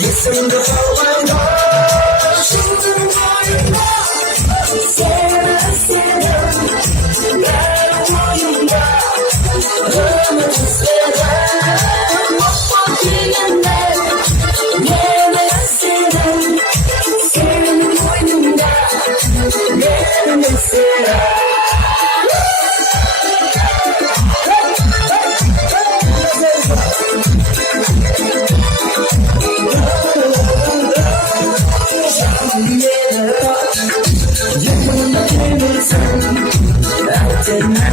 Yesimde kalmayla şunun boyunda seni istedim. Ben boyunda ölmek istedim. Mutfak yerinde yemek istedim. Senin boynunda yemek istedim.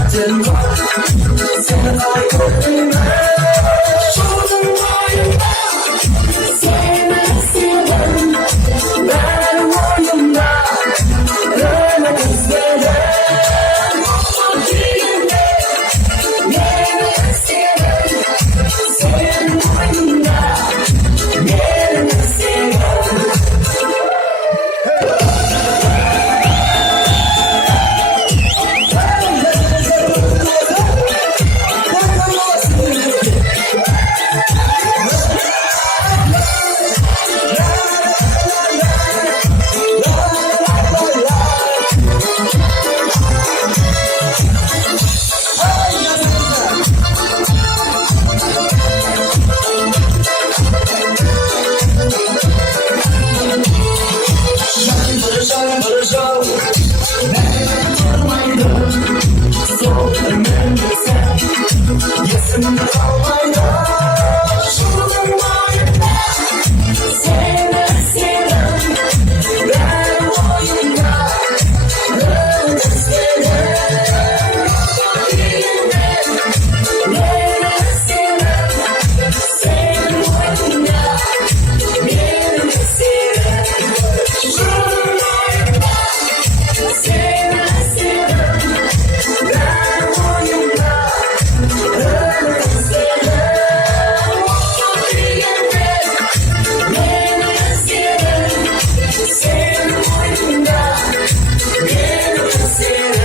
Acın var, sana aykırıyım. Şunun boyunda seni istedim. Ben boyunda ölmek istedim. Mutfak yerinde yemek istedim. Senin boyunda yemek istedim. Yesimde kalmayla şunun boyunda seni istedim. Ben boyunda ölmek istedim. Mutfak yerinde yemek istedim. Senin boyunda yemek istedim. Şunun boyunda seni istedim. Ben boyunda ölmek istedim. Mutfak yerinde yemek istedim. Senin boyunda yemek istedim.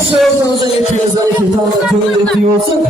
Aşağı olduğunuzda hepiniz hareketi anlatımını bekliyorsun.